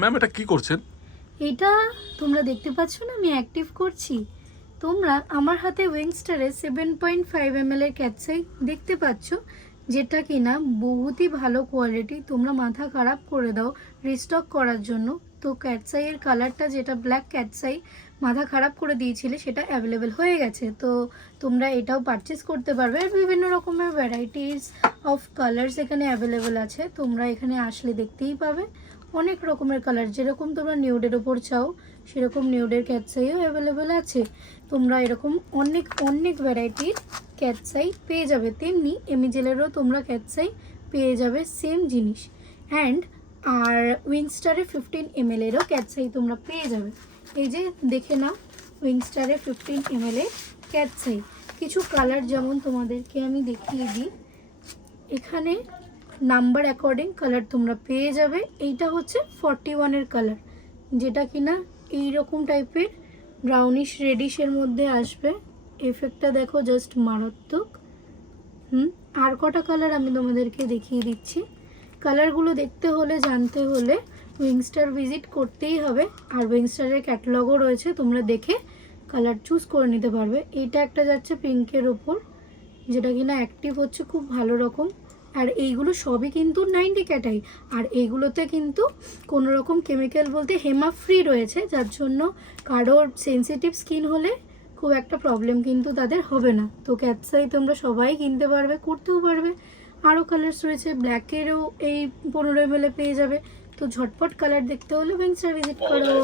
Ma'am এটা কি করছেন? এটা তোমরা দেখতে পাচ্ছ না আমি অ্যাক্টিভ করছি। তোমরা আমার হাতে উইংস্টারে 7.5 ml এর ক্যাটসাই দেখতে পাচ্ছ, যেটা কিনা বহুতই ভালো কোয়ালিটি। তোমরা মাথা খারাপ করে দাও রিস্টক করার জন্য, তো ক্যাটসাইয়ের কালারটা যেটা ব্ল্যাক ক্যাটসাই মাথা খারাপ করে দিয়েছিলে সেটা অ্যাভেলেবেল হয়ে গেছে। তো তোমরা এটাও পারচেস করতে পারবে। আর বিভিন্ন রকমের ভ্যারাইটিস অফ কালার্স এখানে অ্যাভেলেবেল আছে, তোমরা এখানে আসলে দেখতেই পাবে অনেক রকমের কালার। যেরকম তোমরা নিউডের ওপর চাও সেরকম নিউডের ক্যাটসাইও অ্যাভেলেবেল আছে। তোমরা এরকম অনেক অনেক ভ্যারাইটির ক্যাটসাই পেয়ে যাবে। তেমনি এমিজেলেরও তোমরা ক্যাটসাই পেয়ে যাবে, সেম জিনিস। অ্যান্ড আর উইংস্টারে 15 ml এরও ক্যাটসাই তোমরা পেয়ে যাবে। এই যে দেখে নাও উইংস্টারে 15 ml এর ক্যাটসাই। কিছু কালার যেমন তোমাদেরকে আমি দেখিয়ে দিই, এখানে নাম্বার অ্যাকর্ডিং কালার তোমরা পেয়ে যাবে। এইটা হচ্ছে 41 এর কালার, যেটা কিনা এইরকম টাইপের ব্রাউনিশ রেডিশের মধ্যে আসবে। এফেক্টটা দেখো জাস্ট মারাত্মক। আর কটা কালার আমি তোমাদেরকে দেখিয়ে দিচ্ছি। কালারগুলো দেখতে হলে জানতে হলে উইংস্টার ভিজিট করতেই হবে। আর উইংস্টারের ক্যাটালগও রয়েছে, তোমরা দেখে কালার চুজ করে নিতে পারবে। এইটা একটা যাচ্ছে পিঙ্কের ওপর, যেটা কিনা অ্যাক্টিভ হচ্ছে খুব ভালো রকম। আর এইগুলো সবই কিন্তু 90 ক্যাটাই। আর এইগুলোতে কিন্তু কোনো রকম কেমিক্যাল বলতে হেমা ফ্রি রয়েছে, যার জন্য কারোর সেন্সিটিভ স্কিন হলে খুব একটা প্রবলেম কিন্তু তাদের হবে না। তো ক্যাটসাই তোমরা সবাই কিনতে পারবে, করতেও পারবে। আরও কালার্স রয়েছে, ব্ল্যাকেরও এই 15 ml পেয়ে যাবে। তো ঝটপট কালার দেখতে হলে উইংস্টার ভিজিট করো।